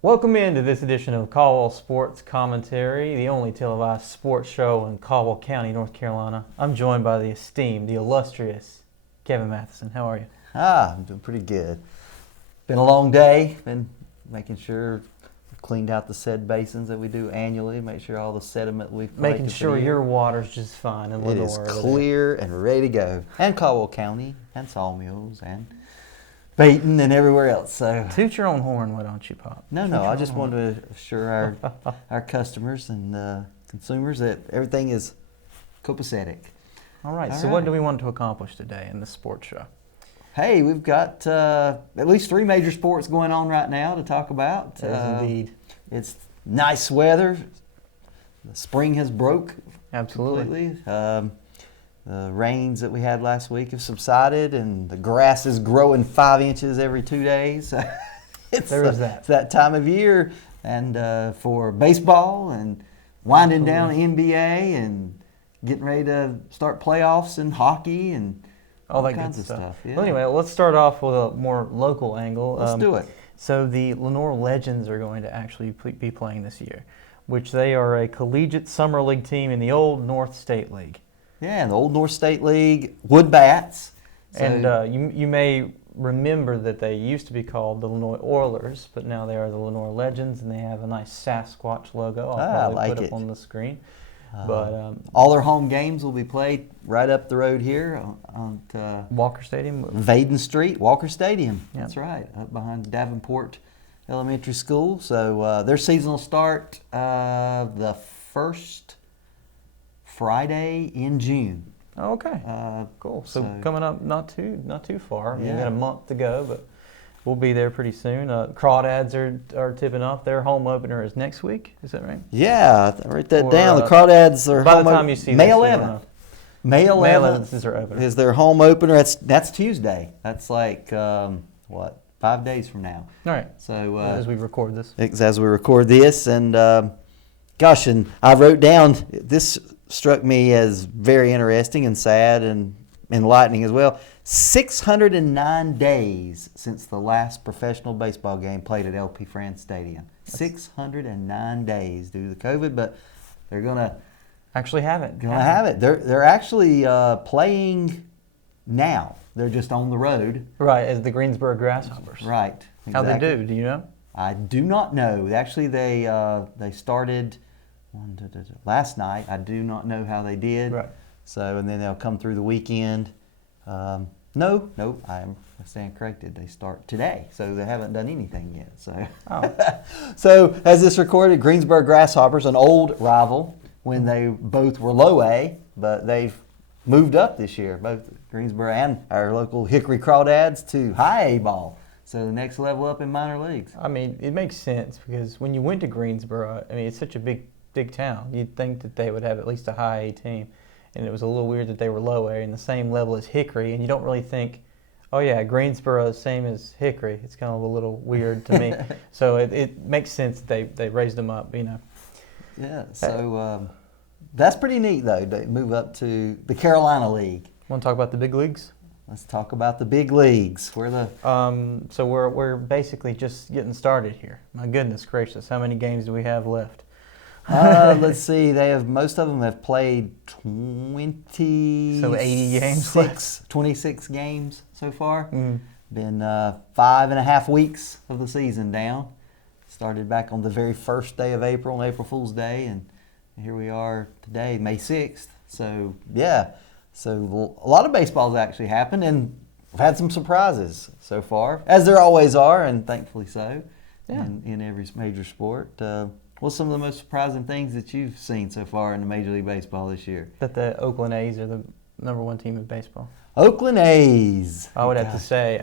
Welcome into this edition of Caldwell Sports Commentary, the only televised sports show in Caldwell County, North Carolina. I'm joined by the esteemed, the illustrious Kevin Matheson. How are you? I'm doing pretty good. Been a long day. Been making sure we've cleaned out the said basins that we do annually. Make sure all the sediment we've collected. Making sure your water's just fine in it Lenore. is clear and ready to go. And Caldwell County, and Sawmills, and Baton, and everywhere else. So toot your own horn, why don't you, Pop? No. I just wanted to assure our customers and consumers that everything is copacetic. All right. So what do we want to accomplish today in this sports show? Hey, we've got at least 3 major sports going on right now to talk about. Yes, indeed. It's nice weather. The spring has broke. Absolutely. Completely. The rains that we had last week have subsided, and the grass is growing 5 inches every 2 days. It's that time of year, and for baseball and winding down NBA and getting ready to start playoffs and hockey and all that kinds good of stuff. Yeah. Well, anyway, let's start off with a more local angle. Let's do it. So the Lenore Legends are going to actually be playing this year, which they are a collegiate summer league team in the Old North State League. Yeah, the Old North State League, Wood Bats. So, and you may remember that they used to be called the Lenore Oilers, but now they are the Lenore Legends, and they have a nice Sasquatch logo. I'll probably put it up on the screen. But all their home games will be played right up the road here on Walker Stadium? Vaden Street, Walker Stadium. Yep. That's right, up behind Davenport Elementary School. So their season will start the first Friday in June. Oh, okay. Cool. So coming up not too far. I mean, we've got a month to go, but we'll be there pretty soon. Crawdads are tipping off. Their home opener is next week. Is that right? Yeah, write that down. The Crawdads are by the time you see May this, 11th. May 11th is their opener. Is their home opener. That's Tuesday. That's like 5 days from now. All right. So as we record this. As we record this, and gosh, and I wrote down, this struck me as very interesting and sad and enlightening as well. 609 days since the last professional baseball game played at LP France Stadium. 609 days due to the COVID, but they're gonna actually have it. They're actually playing now. They're just on the road. Right, as the Greensboro Grasshoppers. Right. Exactly. How they do? Do you know? I do not know. Actually, they started last night. I do not know how they did. Right. So, and then they'll come through the weekend. No, I am stand corrected. They start today, so they haven't done anything yet. So, so as this recorded, Greensboro Grasshoppers, an old rival when they both were low A, but they've moved up this year, both Greensboro and our local Hickory Crawdads, to high A ball. So the next level up in minor leagues. I mean, it makes sense because when you went to Greensboro, I mean, it's such a big town. You'd think that they would have at least a high A team. And it was a little weird that they were low A in the same level as Hickory. And you don't really think, oh yeah, Greensboro is same as Hickory. It's kind of a little weird to me. So it makes sense that they raised them up, you know. Yeah, so that's pretty neat though, to move up to the Carolina League. Want to talk about the big leagues? Let's talk about the big leagues. So we're basically just getting started here. My goodness gracious, how many games do we have left? Let's see. Most of them have played 80 games. 26 games so far. Mm. Been 5.5 weeks of the season down. Started back on the very first day of April, on April Fool's Day, and here we are today, May 6th. So yeah, so a lot of baseball's actually happened, and we've had some surprises so far, as there always are, and thankfully so. Yeah. In every major sport. What's some of the most surprising things that you've seen so far in the Major League Baseball this year? That the Oakland A's are the #1 team in baseball. Oakland A's. I would have to say,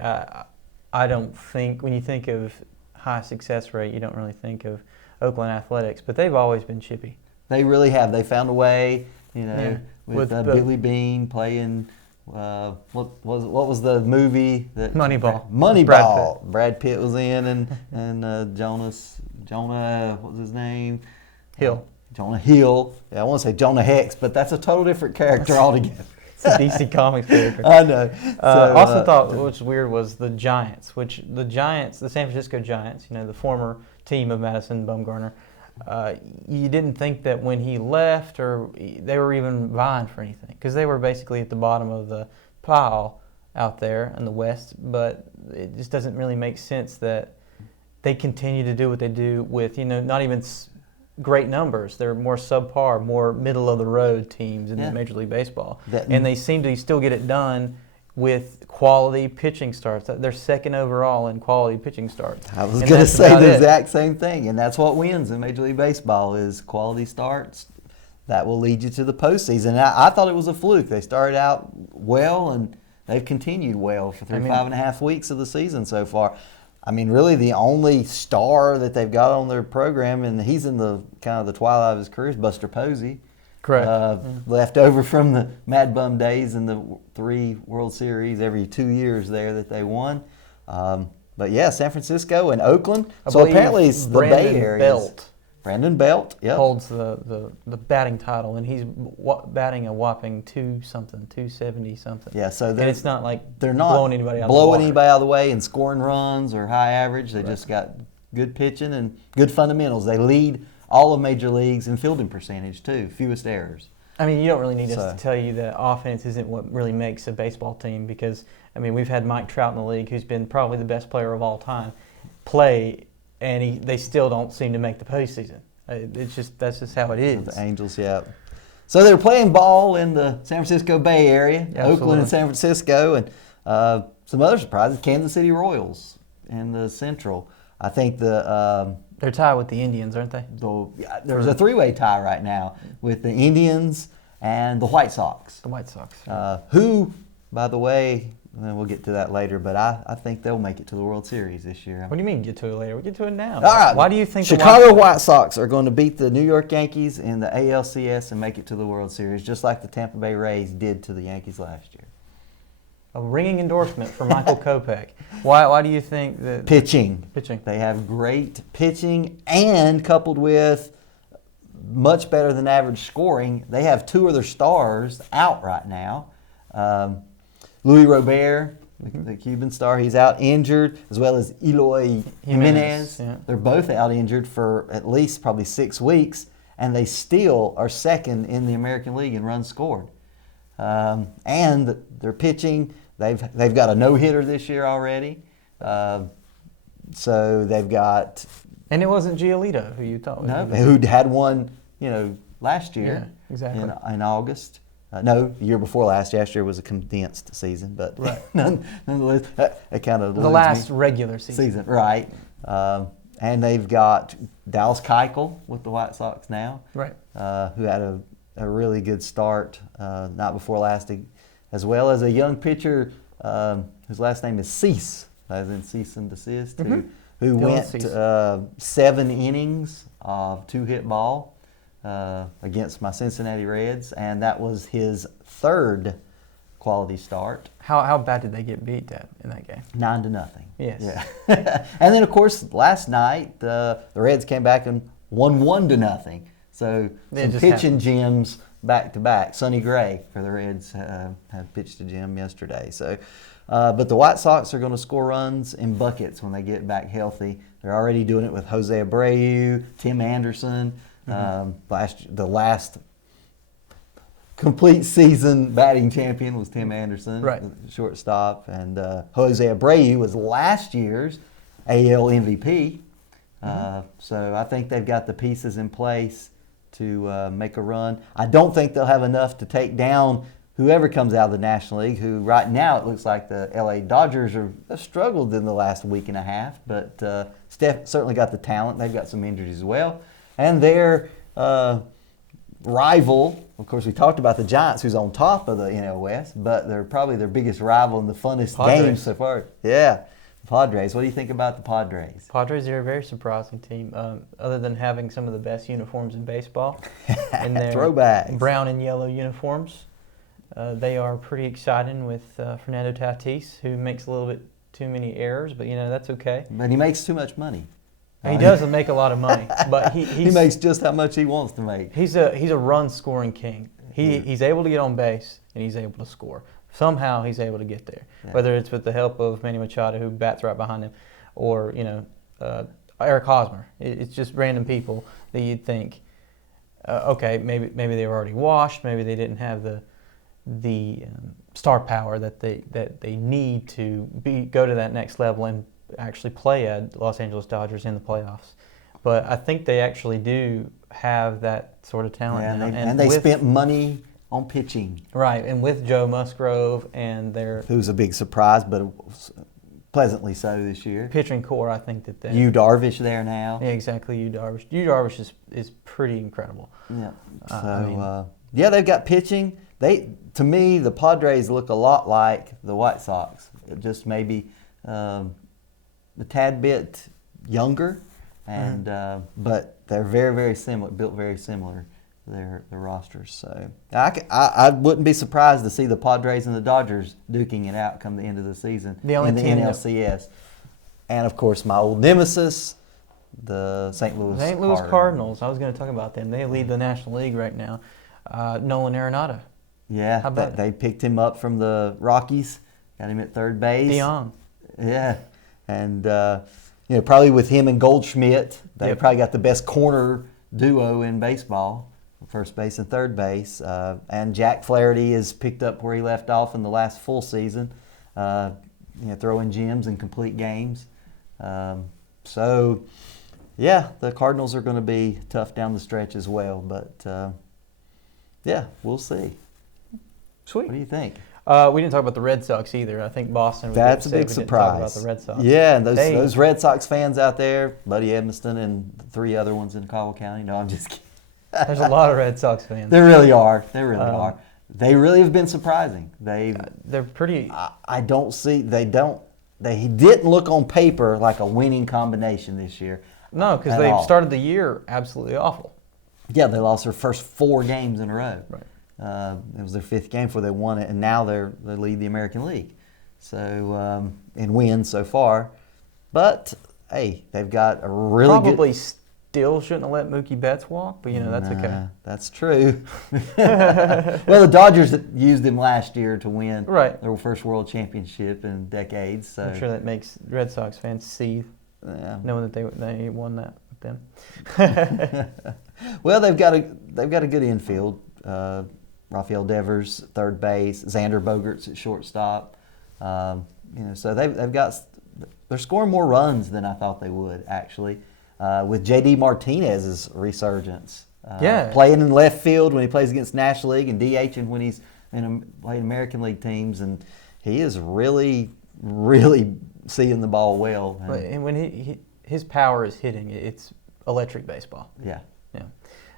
I don't think, when you think of high success rate, you don't really think of Oakland Athletics, but they've always been chippy. They really have. They found a way, with Billy Bean playing, what was the movie? Moneyball. Moneyball. Brad Pitt was in, and Jonah, what was his name? Hill. Jonah Hill. Yeah, I want to say Jonah Hex, but that's a total different character altogether. It's a DC Comics character. I know. Also thought what was weird was the Giants, the San Francisco Giants, the former team of Matheson, Bumgarner. You didn't think that when he left or they were even vying for anything because they were basically at the bottom of the pile out there in the West, but it just doesn't really make sense that they continue to do what they do with, not even great numbers. They're more subpar, more middle-of-the-road teams in Major League Baseball. And they seem to still get it done with quality pitching starts. They're second overall in quality pitching starts. I was going to say the exact same thing, and that's what wins in Major League Baseball is quality starts. That will lead you to the postseason. I thought it was a fluke. They started out well, and they've continued well for 5.5 weeks of the season so far. I mean, really the only star that they've got on their program, and he's in the kind of the twilight of his career, is Buster Posey. Correct. Left over from the Mad Bum days in the 3 World Series every 2 years there that they won. But yeah, San Francisco and Oakland. So apparently it's the Bay Area. Brandon Belt, holds the batting title, and he's batting a whopping 270 something. Yeah, so and it's not like they're not blowing anybody out of the way and scoring runs or high average. They just got good pitching and good fundamentals. They lead all of major leagues in fielding percentage too, fewest errors. I mean, you don't really need us to tell you that offense isn't what really makes a baseball team because, I mean, we've had Mike Trout in the league, who's been probably the best player of all time, play, and they still don't seem to make the postseason. That's just how it is. The Angels, yeah. So they're playing ball in the San Francisco Bay Area, Oakland and San Francisco, and some other surprises, Kansas City Royals in the Central. I think they're tied with the Indians, aren't they? There's a 3-way tie right now with the Indians and the White Sox. The White Sox. Who, by the way, we'll get to that later, but I think they'll make it to the World Series this year. What do you mean get to it later? We'll get to it now. All right. Why do you think Chicago White Sox are going to beat the New York Yankees in the ALCS and make it to the World Series, just like the Tampa Bay Rays did to the Yankees last year? A ringing endorsement for Michael Kopech. Why do you think that? Pitching. Pitching. They have great pitching, and coupled with much better than average scoring, they have 2 of their stars out right now. Luis Robert, the Cuban star, he's out injured, as well as Eloy Jimenez. Yeah. They're both out injured for at least probably 6 weeks, and they still are second in the American League in runs scored. And they're pitching. They've got a no-hitter this year already. So they've got... And it wasn't Giolito who you thought was who had one, last year. Yeah, exactly. In August. No, the year before last. Last year was a condensed season, but nonetheless, it kind of the last regular season. Right. And they've got Dallas Keuchel with the White Sox now, right? Who had a really good start not before last, as well as a young pitcher whose last name is Cease, as in cease and desist, who went 7 innings of 2-hit ball against my Cincinnati Reds, and that was his 3rd quality start. How bad did they get beat in that game? 9-0. Yes. Yeah. And then, of course, last night the Reds came back and won 1-0. So some pitching gems back to back. Sonny Gray for the Reds had pitched a gem yesterday. So, but the White Sox are going to score runs in buckets when they get back healthy. They're already doing it with Jose Abreu, Tim Anderson. The last complete season batting champion was Tim Anderson, right? Shortstop, and Jose Abreu was last year's AL MVP. So I think they've got the pieces in place to make a run. I don't think they'll have enough to take down whoever comes out of the National League, who right now it looks like the LA Dodgers have struggled in the last week and a half, but Steph certainly got the talent. They've got some injuries as well. And their rival, of course, we talked about the Giants, who's on top of the NL West, but they're probably their biggest rival in the funnest game so far. Yeah, the Padres. What do you think about the Padres? Padres are a very surprising team, other than having some of the best uniforms in baseball. In their throwbacks. Brown and yellow uniforms. They are pretty exciting with Fernando Tatis, who makes a little bit too many errors, but that's okay. But he makes too much money. He doesn't make a lot of money, but he makes just how much he wants to make. He's a run-scoring king. He's able to get on base, and he's able to score. Somehow he's able to get there, whether it's with the help of Manny Machado, who bats right behind him, or Eric Hosmer. It's just random people that you'd think, okay, maybe they were already washed. Maybe they didn't have the star power that they need to go to that next level and actually play at Los Angeles Dodgers in the playoffs. But I think they actually do have that sort of talent now. And they spent money on pitching. Right, and with Joe Musgrove and who's a big surprise, but pleasantly so this year. Pitching core, I think that Yu Darvish there now. Yeah, exactly. Yu Darvish is pretty incredible. Yeah. So they've got pitching. To me, the Padres look a lot like the White Sox. Just maybe a tad bit younger, and but they're very, very similar. Built very similar. Their rosters. So I wouldn't be surprised to see the Padres and the Dodgers duking it out come the end of the season in the NLCS. And of course, my old nemesis, the St. Louis Cardinals. I was going to talk about them. They lead the National League right now. Nolan Arenado. Yeah, how about they picked him up from the Rockies, got him at third base. Dion. Yeah, and probably with him and Goldschmidt, they probably got the best corner duo in baseball. First base and third base, and Jack Flaherty has picked up where he left off in the last full season, throwing gems in complete games. The Cardinals are going to be tough down the stretch as well, but we'll see. Sweet. What do you think? We didn't talk about the Red Sox either. I think Boston. That's a big surprise. Talk about the Red Sox. Yeah, and those Red Sox fans out there, Buddy Edmiston and 3 other ones in Caldwell County. No, I'm just kidding. There's a lot of Red Sox fans. There really are. Are. They really have been surprising. They're pretty. I don't see. They didn't look on paper like a winning combination this year. No, because they started the year absolutely awful. Yeah, they lost their first 4 games in a row. Right. It was their 5th game before they won it, and now they lead the American League. So and win so far, but hey, they've got a really probably still shouldn't have let Mookie Betts walk, but that's okay. That's true. Well, the Dodgers used him last year to win their first World Championship in decades. So I'm sure that makes Red Sox fans seethe, knowing that they won that with them. Well, they've got a good infield. Rafael Devers, third base. Xander Bogaerts at shortstop. So they're scoring more runs than I thought they would actually. With J.D. Martinez's resurgence. Playing in left field when he plays against National League and DHing when he's playing American League teams. And he is really, really seeing the ball well. And when his power is hitting, it's electric baseball. Yeah.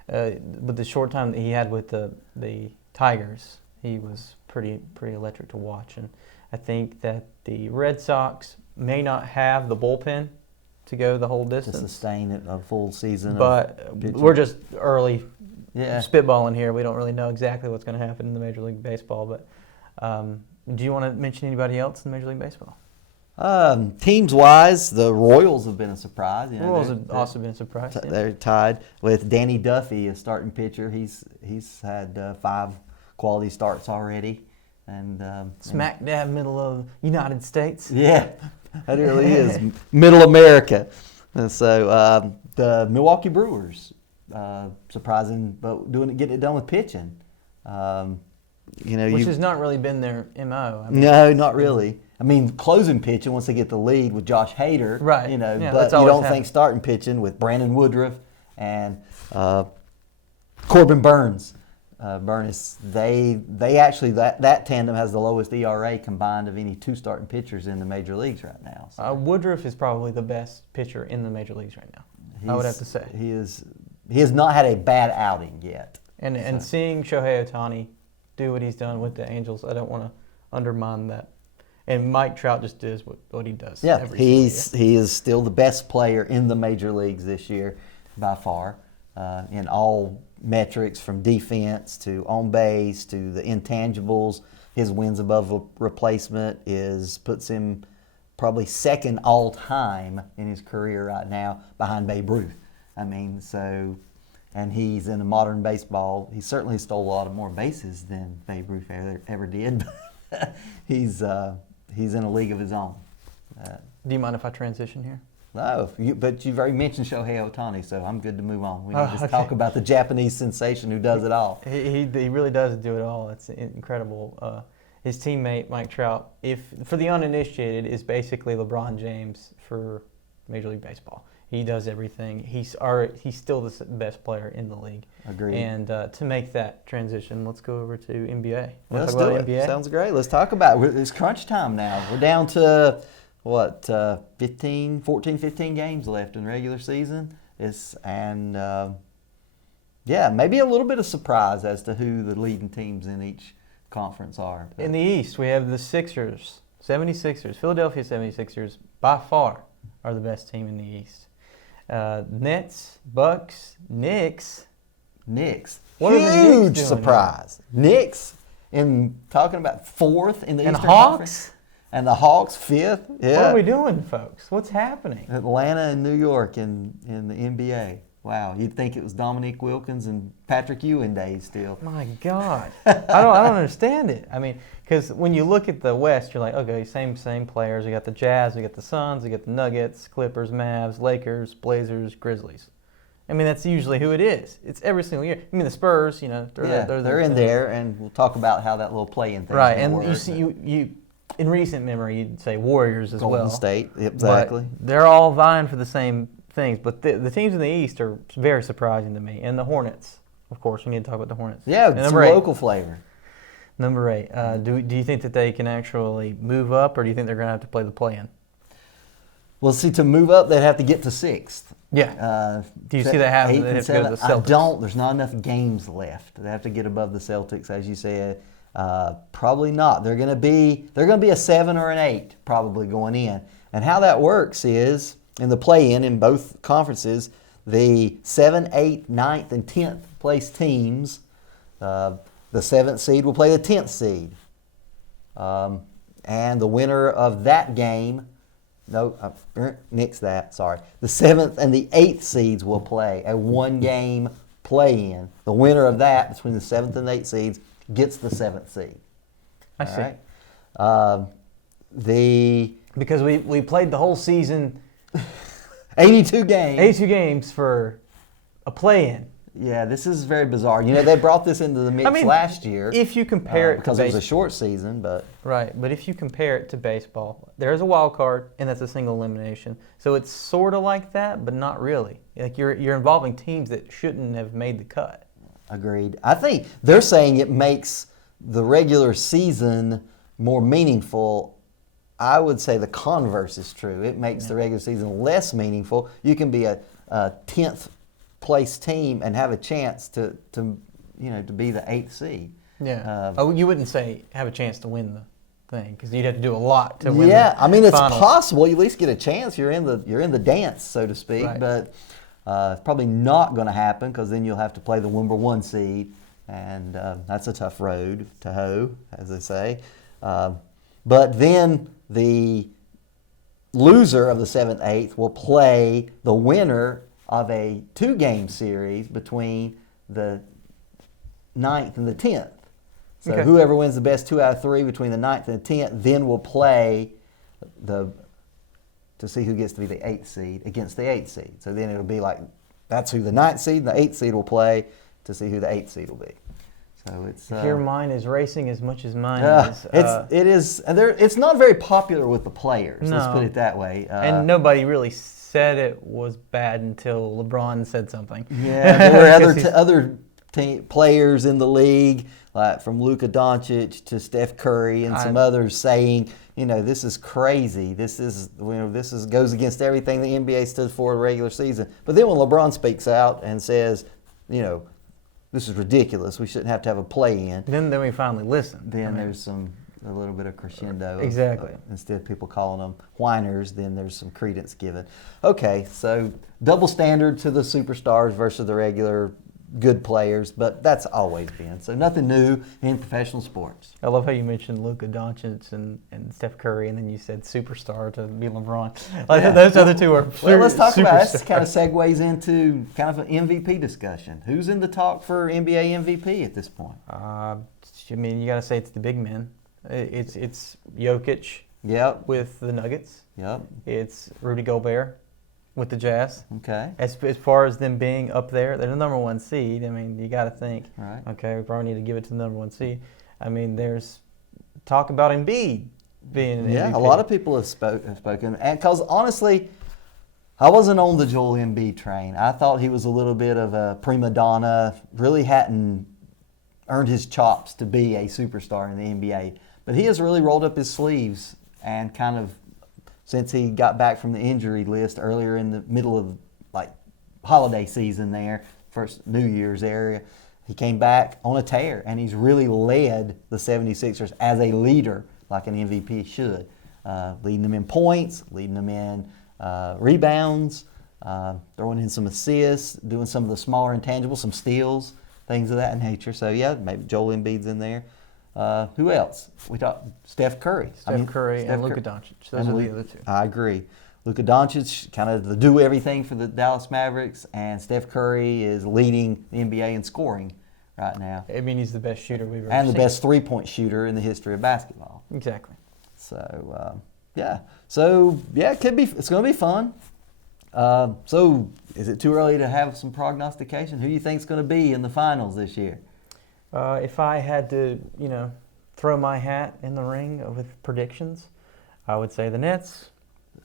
But the short time that he had with the Tigers, he was pretty electric to watch. And I think that the Red Sox may not have the bullpen to go the whole distance. To sustain it a full season. But we're just early spitballing here. We don't really know exactly what's going to happen in the Major League Baseball. But do you want to mention anybody else in Major League Baseball? Teams-wise, the Royals have been a surprise. The Royals have also been a surprise. They're tied with Danny Duffy, a starting pitcher. He's had 5 quality starts already. And smack dab middle of United States. Yeah, that really is middle America. And so the Milwaukee Brewers, surprising, but getting it done with pitching. Which has not really been their MO. No, not really. I mean, closing pitching once they get the lead with Josh Hader. Right. But you don't think starting pitching with Brandon Woodruff and Corbin Burns. They actually that tandem has the lowest ERA combined of any 2 starting pitchers in the major leagues right now. So. Woodruff is probably the best pitcher in the major leagues right now. I would have to say he has not had a bad outing yet. And seeing Shohei Ohtani do what he's done with the Angels, I don't want to undermine that. And Mike Trout just does what he does. Yeah, he is still the best player in the major leagues this year by far in all metrics from defense to on base to the intangibles. His wins above replacement puts him probably second all time in his career right now behind Babe Ruth. I mean, and he's in a modern baseball. He certainly stole a lot of more bases than Babe Ruth ever did. He's in a league of his own. Do you mind if I transition here? No, but you've already mentioned Shohei Ohtani, so I'm good to move on. We need to Okay. talk about the Japanese sensation who does it all. He really does do it all. It's incredible. His teammate Mike Trout, if for the uninitiated, is basically LeBron James for Major League Baseball. He does everything. He's still the best player in the league. Agreed. And to make that transition, let's go over to NBA. Let's do it. NBA? Sounds great. Let's talk about it. It's crunch time now. We're down to, 15 games left in the regular season. Maybe a little bit of surprise as to who the leading teams in each conference are. In the East, we have the 76ers. Philadelphia 76ers, by far, are the best team in the East. Nets, Bucks, Knicks. What are the Knicks huge doing surprise. Knicks in talking about fourth in the And Eastern Hawks? Conference. And the Hawks fifth. Yeah. What are we doing, folks? What's happening? Atlanta and New York in the NBA. Wow, you'd think it was Dominique Wilkins and Patrick Ewing days still. My God, I don't understand it. I mean, because when you look at the West, you're like, okay, same players. We got the Jazz, we got the Suns, we got the Nuggets, Clippers, Mavs, Lakers, Blazers, Grizzlies. I mean, that's usually who it is. It's every single year. I mean, the Spurs, they're in there, and we'll talk about how that little play-in thing. Right, and you see, you in recent memory, you'd say Warriors as well. Golden State, exactly. But they're all vying for the same things, but the teams in the East are very surprising to me. And the Hornets, of course, we need to talk about the Hornets. Yeah, and some local flavor. Number 8. Do you think that they can actually move up, or do you think they're going to have to play the play-in? Well, see, to move up, they'd have to get to 6th. Yeah. Do you see that happening? They have to go to the Celtics? I don't. There's not enough games left. They have to get above the Celtics, as you said. Probably not. They're going to be a 7 or an 8 probably going in. And how that works is in the play-in in both conferences, the 7th, 8th, 9th, and 10th place teams, the 7th seed will play the 10th seed. And the winner of that game, nix that, sorry. The 7th and the 8th seeds will play a one-game play-in. The winner of that, between the 7th and 8th seeds, gets the 7th seed. I see. Right? Because we played the whole season, 82 games. 82 games for a play-in. Yeah, this is very bizarre. They brought this into the mix last year. If you compare it because it was a short season, but but if you compare it to baseball, there's a wild card, and that's a single elimination. So it's sort of like that, but not really. Like you're involving teams that shouldn't have made the cut. Agreed. I think they're saying it makes the regular season more meaningful. I would say the converse is true. It makes the regular season less meaningful. You can be a 10th place team and have a chance to be the 8th seed. Yeah. You wouldn't say have a chance to win the thing, because you'd have to do a lot to win. Yeah, I mean, it's finals. possible. You at least get a chance. You're in the dance, so to speak. Right. But it's probably not going to happen, because then you'll have to play the number 1 seed, and that's a tough road to hoe, as they say. But then the loser of the 7th, 8th will play the winner of a 2-game series between the 9th and the 10th. So whoever wins the best 2 out of 3 between the 9th and the 10th then will play to see who gets to be the 8th seed against the 8th seed. So then it'll be like, that's who the 9th seed and the 8th seed will play to see who the 8th seed will be. So it's your mind is racing as much as mine is. It is, and it's not very popular with the players. Let's put it that way. And nobody really said it was bad until LeBron said something. Yeah, there were other players in the league, like from Luka Doncic to Steph Curry and some others, saying, this is crazy. This goes against everything the NBA stood for in the regular season. But then when LeBron speaks out and says, this is ridiculous, we shouldn't have to have a play-in. Then we finally listen. Then there's a little bit of crescendo. Exactly. Instead of people calling them whiners, then there's some credence given. Okay, so double standard to the superstars versus the regular good players, but that's always been. So nothing new in professional sports. I love how you mentioned Luka Doncic and Steph Curry, and then you said superstar to be LeBron. Those other two are Well, let's talk about it. This kind of superstars. segues into kind of an MVP discussion. Who's in the talk for NBA MVP at this point? You got to say it's the big men. It's Jokic Yep. with the Nuggets. Yep. It's Rudy Gobert with the Jazz. Okay. As far as them being up there, they're the number one seed. I mean, you got to think, Right. okay, we probably need to give it to the number one seed. I mean, there's talk about Embiid being an Yeah, MVP. a lot of people have spoken. And because honestly, I wasn't on the Joel Embiid train. I thought he was a little bit of a prima donna, really hadn't earned his chops to be a superstar in the NBA. But he has really rolled up his sleeves and kind of, since he got back from the injury list earlier in the middle of like holiday season there, first New Year's area, he came back on a tear and he's really led the 76ers as a leader like an MVP should. Leading them in points, leading them in rebounds, throwing in some assists, doing some of the smaller intangibles, some steals, things of that nature. So yeah, maybe Joel Embiid's in there. Who else? We talked Steph Curry. Steph Curry and Luka Doncic. Those are the other two. I agree. Luka Doncic, kind of the do everything for the Dallas Mavericks, and Steph Curry is leading the NBA in scoring right now. I mean, he's the best shooter we've ever seen. And the best three-point shooter in the history of basketball. Exactly. So, yeah. So, yeah, it's going to be fun. So, is it too early to have some prognostication? Who do you think is going to be in the finals this year? If I had to, throw my hat in the ring with predictions, I would say the Nets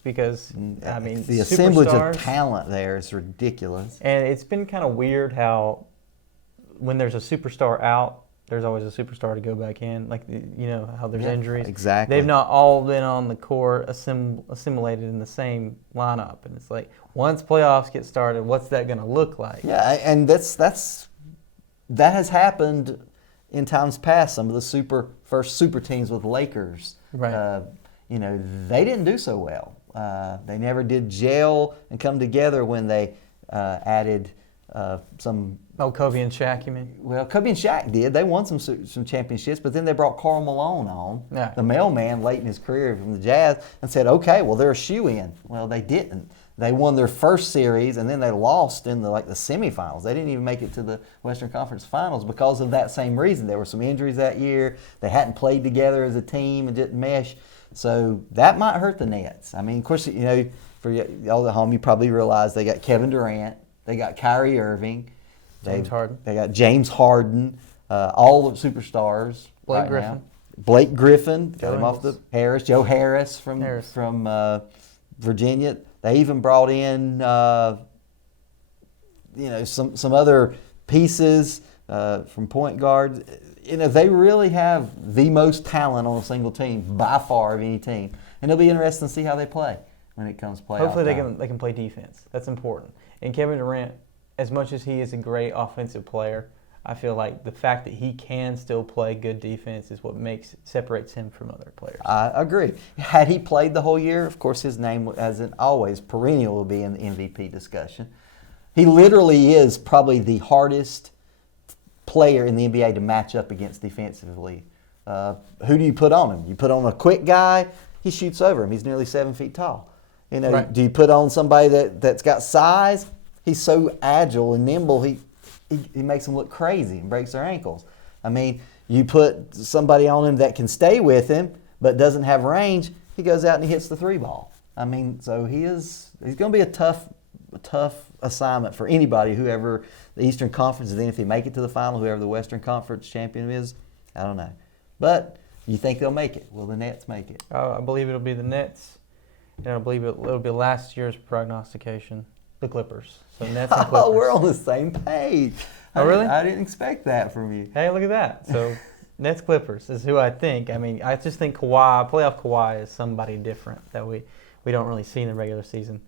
because, I mean, the assemblage superstars, of talent there is ridiculous. And it's been kind of weird how when there's a superstar out, there's always a superstar to go back in. Like, how there's injuries. Exactly. They've not all been on the court assimilated in the same lineup. And it's like, once playoffs get started, what's that going to look like? Yeah, and that has happened in times past. Some of the first super teams with Lakers, right? They didn't do so well. They never did gel and come together when they added some. Oh, Kobe and Shaq, you mean? Well, Kobe and Shaq did. They won some championships, but then they brought Karl Malone on, the mailman, late in his career from the Jazz, and said, okay, well, they're a shoe-in. Well, they didn't. They won their first series, and then they lost in the semifinals. They didn't even make it to the Western Conference Finals because of that same reason. There were some injuries that year. They hadn't played together as a team and didn't mesh. So that might hurt the Nets. I mean, of course, for y'all at home, you probably realize they got Kevin Durant. They got Kyrie Irving. James Harden. They got James Harden, all the superstars. Blake Griffin. Now. Blake Griffin, got Joe him off the Harris. Joe Harris from Virginia. They even brought in, some other pieces from point guards. They really have the most talent on a single team by far of any team, and it'll be interesting to see how they play when it comes playoff Hopefully time. they can play defense. That's important. And Kevin Durant, as much as he is a great offensive player, I feel like the fact that he can still play good defense is what separates him from other players. I agree. Had he played the whole year, of course his name, as in always, perennial will be in the MVP discussion. He literally is probably the hardest player in the NBA to match up against defensively. Who do you put on him? You put on a quick guy, he shoots over him. He's nearly 7 feet tall. Right. Do you put on somebody that's got size? He's so agile and nimble, he makes them look crazy and breaks their ankles. I mean, you put somebody on him that can stay with him but doesn't have range, he goes out and he hits the three ball. I mean, so he's going to be a tough assignment for anybody, whoever the Eastern Conference is in. If they make it to the final, whoever the Western Conference champion is, I don't know. But you think they'll make it? Will the Nets make it? I believe it'll be the Nets, and I believe it'll be last year's prognostication, the Clippers. So Nets and Clippers. Oh, we're on the same page. Oh, really? I didn't expect that from you. Hey, look at that. So Nets Clippers is who I think. I mean, I just think playoff Kawhi is somebody different that we don't really see in the regular season.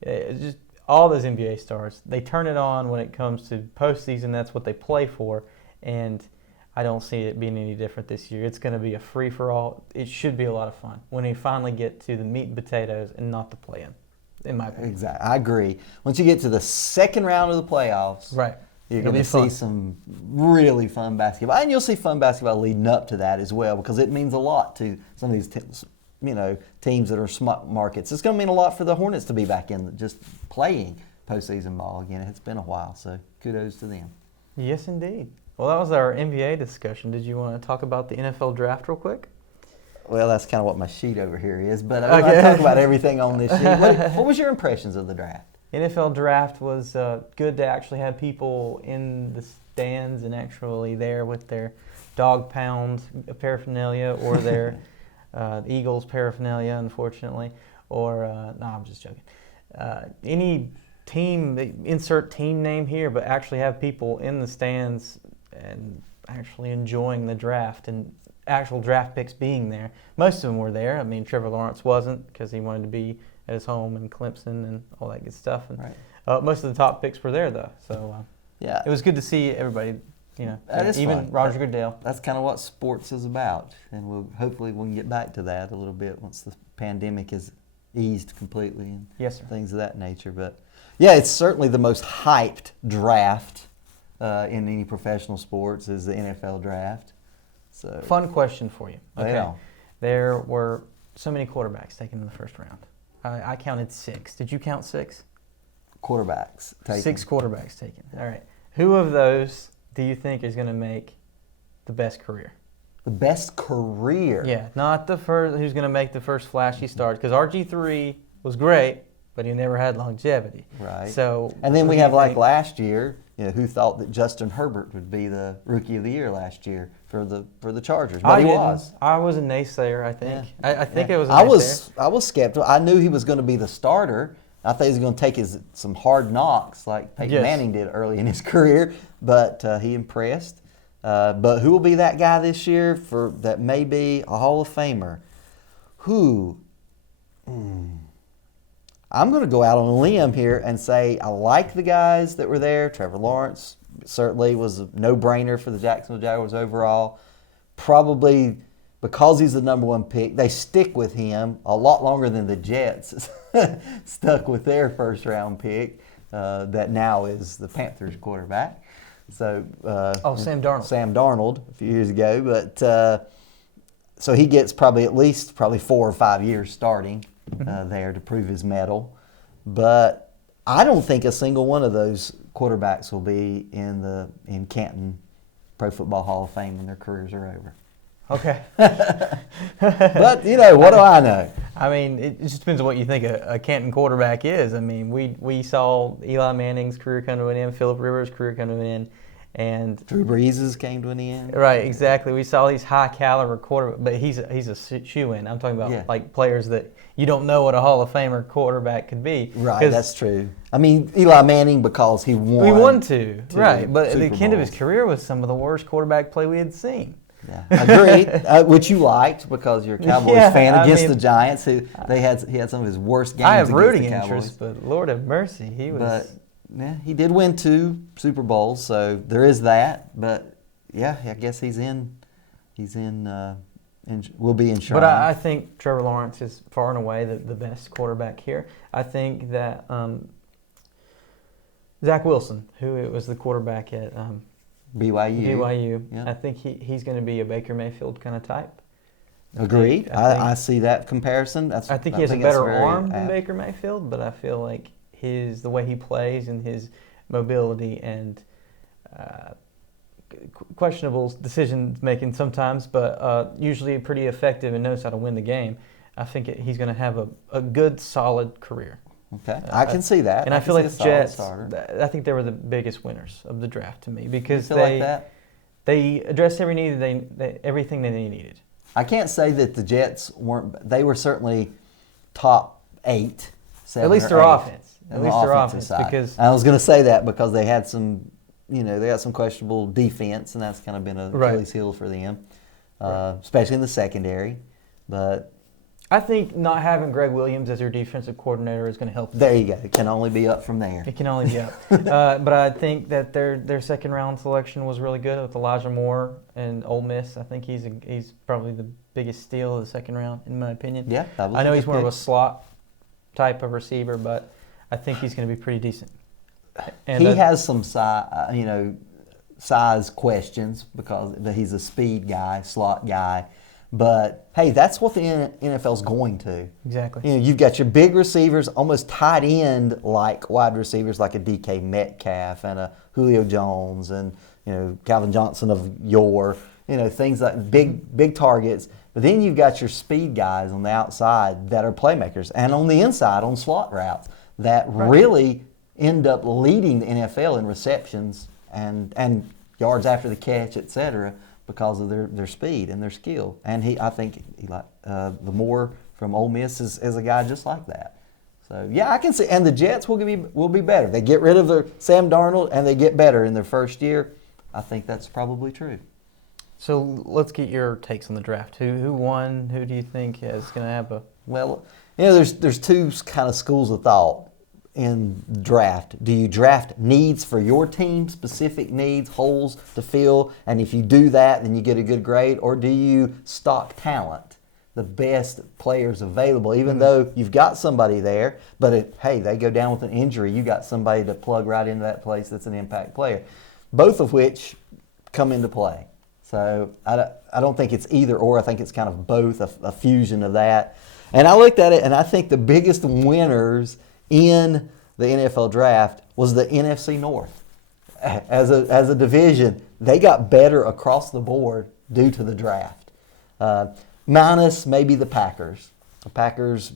It's just all those NBA stars, they turn it on when it comes to postseason. That's what they play for, and I don't see it being any different this year. It's going to be a free-for-all. It should be a lot of fun when we finally get to the meat and potatoes and not the play-in, in my opinion. Exactly. I agree. Once you get to the second round of the playoffs, right, you're going to see some really fun basketball. And you'll see fun basketball leading up to that as well, because it means a lot to some of these teams that are smart markets. It's going to mean a lot for the Hornets to be back in just playing postseason ball again. It's been a while, so kudos to them. Yes, indeed. Well, that was our NBA discussion. Did you want to talk about the NFL draft real quick? Well, that's kind of what my sheet over here is. But I talk about everything on this sheet. What was your impressions of the draft? NFL draft was good to actually have people in the stands and actually there with their dog pound paraphernalia or their Eagles paraphernalia, unfortunately. Or, no, I'm just joking. Any team, insert team name here, but actually have people in the stands and actually enjoying the draft and actual draft picks being there. Most of them were there. I mean, Trevor Lawrence wasn't because he wanted to be at his home in Clemson and all that good stuff. And right. Most of the top picks were there, though. So yeah, it was good to see everybody. Even fun. Roger Goodell. That's kind of what sports is about, and hopefully we can get back to that a little bit once the pandemic is eased completely and things of that nature. But yeah, it's certainly the most hyped draft in any professional sports is the NFL draft. So fun question for you. Okay, yeah. There were so many quarterbacks taken in the first round. I counted 6. Did you count 6? Quarterbacks taken. 6 quarterbacks taken. All right. Who of those do you think is going to make the best career? The best career? Yeah, not the first. Who's going to make the first flashy start? Because RG3 was great, but he never had longevity. Right. So, and then we have last year. Who thought that Justin Herbert would be the Rookie of the Year last year for the Chargers? But he was. I was a naysayer, I think. Yeah. I think it was a naysayer. I was skeptical. I knew he was going to be the starter. I thought he was going to take some hard knocks like Peyton Manning did early in his career, but he impressed. But who will be that guy this year that may be a Hall of Famer? Who? I'm going to go out on a limb here and say I like the guys that were there. Trevor Lawrence certainly was a no-brainer for the Jacksonville Jaguars overall. Probably because he's the number 1 pick, they stick with him a lot longer than the Jets stuck with their first-round pick that now is the Panthers quarterback. So Sam Darnold. Sam Darnold a few years ago. But so he gets probably 4 or 5 years starting there to prove his mettle. But I don't think a single one of those quarterbacks will be in Canton Pro Football Hall of Fame when their careers are over. Okay. But, what do I know? I mean, it just depends on what you think a Canton quarterback is. I mean, we saw Eli Manning's career come to an end, Phillip Rivers' career come to an end, and Drew Brees' came to an end. Right, exactly. We saw these high-caliber quarterbacks, but he's a shoe-in. I'm talking about like players that you don't know what a Hall of Famer quarterback could be. Right, that's true. I mean, Eli Manning because he won. We won two, right? But Super the end of Bowls. his career was some of the worst quarterback play we had seen. Yeah, agreed. Which you liked because you're a Cowboys fan against the Giants. He had some of his worst games. I have against rooting the Cowboys. interest, but Lord have mercy, he was. But yeah, he did win 2 Super Bowls, so there is that. But yeah, I guess he's in. Will be enshrined. But I think Trevor Lawrence is far and away the best quarterback here. I think that Zach Wilson, who was the quarterback at BYU. Yeah. I think he's going to be a Baker Mayfield kind of type. Agreed. I see that comparison. I think he has a better arm than Baker Mayfield, but I feel like the way he plays and his mobility and questionable decision making sometimes, but usually pretty effective and knows how to win the game. I think he's going to have a good, solid career. Okay, I can see that. And I feel like the Jets, I think they were the biggest winners of the draft to me because they addressed every need, everything that they needed. I can't say that the Jets weren't. They were certainly top 8, 7, at least their offense. At least their offense, side. Because I was going to say that because they had some, they had some questionable defense, and that's kind of been a Achilles heel for them, especially in the secondary. But I think not having Greg Williams as your defensive coordinator is going to help them. There you go. It can only be up from there. It can only be up. But I think that their second round selection was really good with Elijah Moore and Ole Miss. I think he's probably the biggest steal of the second round, in my opinion. Yeah, I know he's more of a slot type of receiver, but I think he's going to be pretty decent. And he has some size questions because he's a speed guy, slot guy. But, hey, that's what the NFL's going to. Exactly. You've got your big receivers, almost tight end like wide receivers like a DK Metcalf and a Julio Jones and, Calvin Johnson of yore, things like big targets. But then you've got your speed guys on the outside that are playmakers, and on the inside on slot routes that really end up leading the NFL in receptions and yards after the catch, etc., because of their speed and their skill. And I think Lamore from Ole Miss is a guy just like that. So yeah, I can see. And the Jets will be better. They get rid of their Sam Darnold and they get better in their first year. I think that's probably true. So let's get your takes on the draft. Who won? Who do you think is going to have a? Well, there's two kind of schools of thought in draft. Do you draft needs for your team, specific needs, holes to fill, and if you do that, then you get a good grade, or do you stock talent, the best players available, even though you've got somebody there, but hey, they go down with an injury, you got somebody to plug right into that place that's an impact player, both of which come into play. So I don't think it's either or. I think it's kind of both, a fusion of that. And I looked at it, and I think the biggest winners in the NFL draft was the NFC North. As a division, they got better across the board due to the draft. Minus maybe the Packers. The Packers,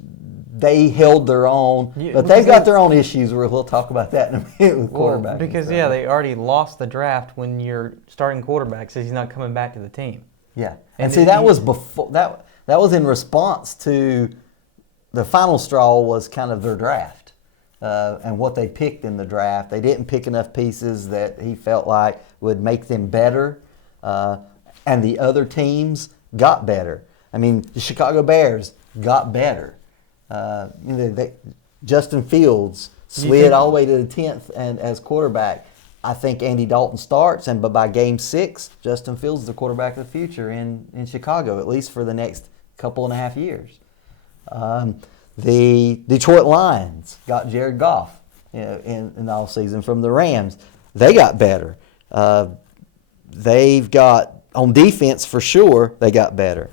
they held their own, but they've got their own issues. We'll talk about that in a minute with quarterback. Because, they already lost the draft when your starting quarterback says he's not coming back to the team. Yeah. And see, that was before that was in response to the final straw was kind of their draft and what they picked in the draft. They didn't pick enough pieces that he felt like would make them better, and the other teams got better. I mean, the Chicago Bears got better. Justin Fields slid all the way to the 10th and as quarterback. I think Andy Dalton starts, but by game 6, Justin Fields is the quarterback of the future in Chicago, at least for the next couple and a half years. The Detroit Lions got Jared Goff in the offseason from the Rams. They got better. They've got, on defense for sure, they got better.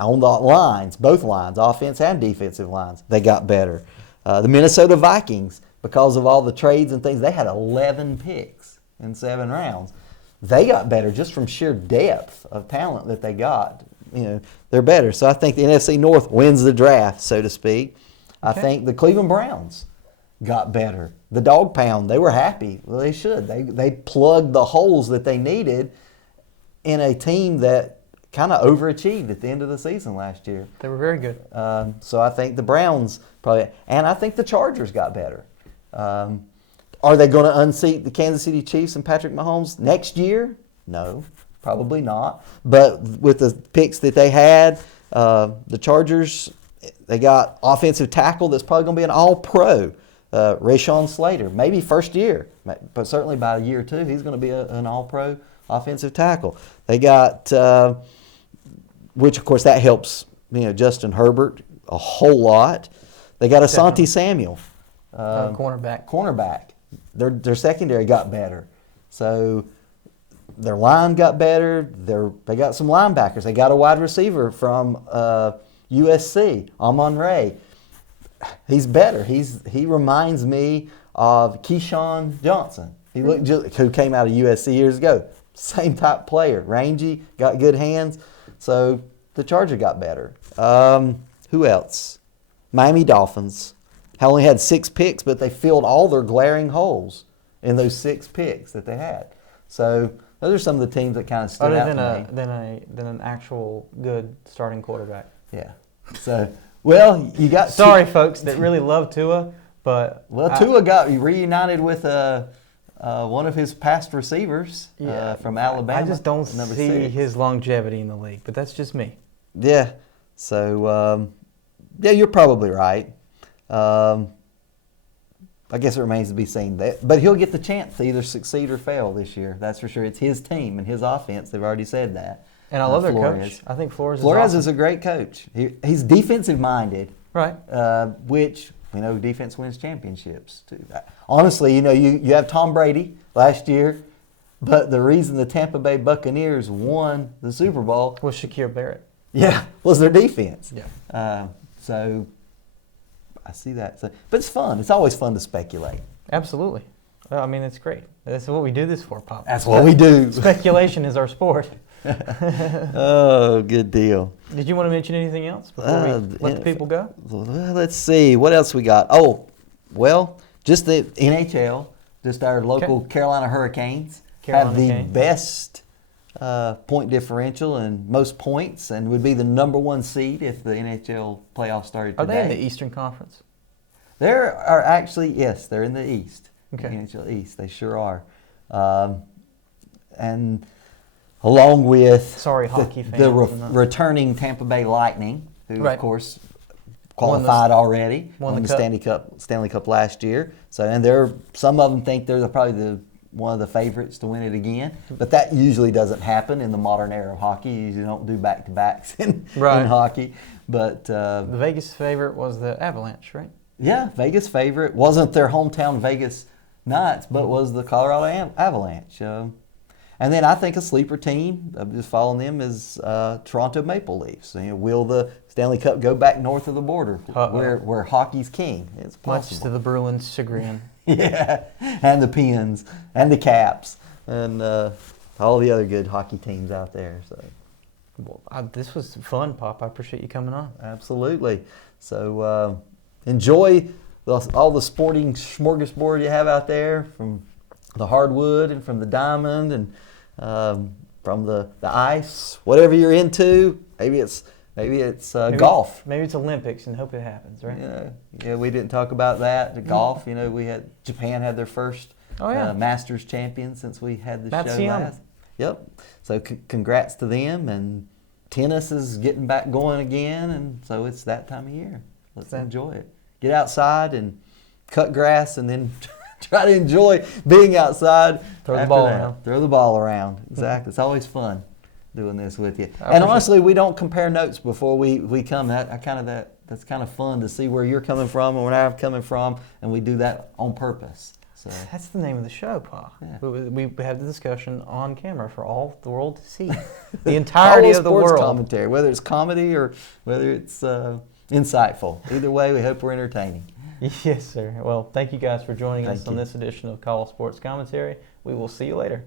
On the lines, both lines, offense and defensive lines, they got better. The Minnesota Vikings, because of all the trades and things, they had 11 picks in 7 rounds. They got better just from sheer depth of talent that they got. They're better. So I think the NFC North wins the draft, so to speak. I think the Cleveland Browns got better. The dog pound, they were happy. Well, they should. They plugged the holes that they needed in a team that kind of overachieved at the end of the season last year. They were very good. So I think the Browns probably, and I think the Chargers got better. Are they going to unseat the Kansas City Chiefs and Patrick Mahomes next year? No, probably not. But with the picks that they had, the Chargers, they got offensive tackle that's probably going to be an all-pro. Rashawn Slater, maybe first year, but certainly by year 2, he's going to be an all-pro offensive tackle. They got, which of course that helps, Justin Herbert a whole lot. They got Asante Samuel, cornerback. Their secondary got better, so their line got better. They got some linebackers. They got a wide receiver from USC, Amon-Ra. He's better. He reminds me of Keyshawn Johnson. Who came out of USC years ago. Same type player, rangy, got good hands. So the Chargers got better. Who else? Miami Dolphins. Only had 6 picks, but they filled all their glaring holes in those 6 picks that they had. So those are some of the teams that kind of stood out to me. Than an actual good starting quarterback. Yeah. So, well, you got... Sorry, folks, that really love Tua, but... Well, Tua got reunited with one of his past receivers from Alabama. I just don't see his longevity in the league, but that's just me. Yeah. So, you're probably right. I guess it remains to be seen. But he'll get the chance to either succeed or fail this year. That's for sure. It's his team and his offense. They've already said that. And I love their coach. I think Flores is a great coach. He's defensive-minded. Right. Which, defense wins championships, too. Honestly, you have Tom Brady last year, but the reason the Tampa Bay Buccaneers won the Super Bowl was Shaquille Barrett. Yeah, was their defense. Yeah. So I see that. But it's fun. It's always fun to speculate. Absolutely. Well, I mean, it's great. That's what we do this for, Pop. That's what we do. Speculation is our sport. Oh, good deal. Did you want to mention anything else before we let the people go? Well, let's see. What else we got? Oh, well, just the NHL, just our local Carolina Hurricanes have the best point differential and most points and would be the number one seed if the NHL playoffs started today. Are they in the Eastern Conference? There are actually, yes, they're in the East. Okay. The NHL East, they sure are. And along with hockey fans, the returning Tampa Bay Lightning, who of course qualified already, won the Stanley Cup last year. So, and some of them think they're probably one of the favorites to win it again. But that usually doesn't happen in the modern era of hockey. You usually don't do back-to-backs in hockey. But the Vegas favorite was the Avalanche, right? Yeah, Vegas favorite. Wasn't their hometown Vegas Knights, but was the Colorado Avalanche. And then I think a sleeper team, I'm just following them, is Toronto Maple Leafs. Will the Stanley Cup go back north of the border where hockey's king? It's possible. Much to the Bruins' chagrin. Yeah, and the Pens, and the Caps, and all the other good hockey teams out there. So, well, this was fun, Pop. I appreciate you coming on. Absolutely. So enjoy all the sporting smorgasbord you have out there, from the hardwood and from the diamond and from the ice, whatever you're into. Maybe it's golf. Maybe it's Olympics, and hope it happens, right? Yeah. We didn't talk about that. The golf. Japan had their first Masters champion since we had the show last. Yep. So congrats to them. And tennis is getting back going again, and so it's that time of year. Let's enjoy it. Get outside and cut grass, and then try to enjoy being outside. Throw the ball around. Throw the ball around. Exactly. It's always fun doing this with you. And honestly, we don't compare notes before we come. That's kind of fun to see where you're coming from and where I'm coming from, and we do that on purpose. So that's the name of the show, Pa. Yeah. We have the discussion on camera for all the world to see. The entirety of the world. Sports commentary, whether it's comedy or whether it's insightful. Either way, we hope we're entertaining. Yes, sir. Well, thank you guys for joining us on this edition of Caldwell Sports Commentary. We will see you later.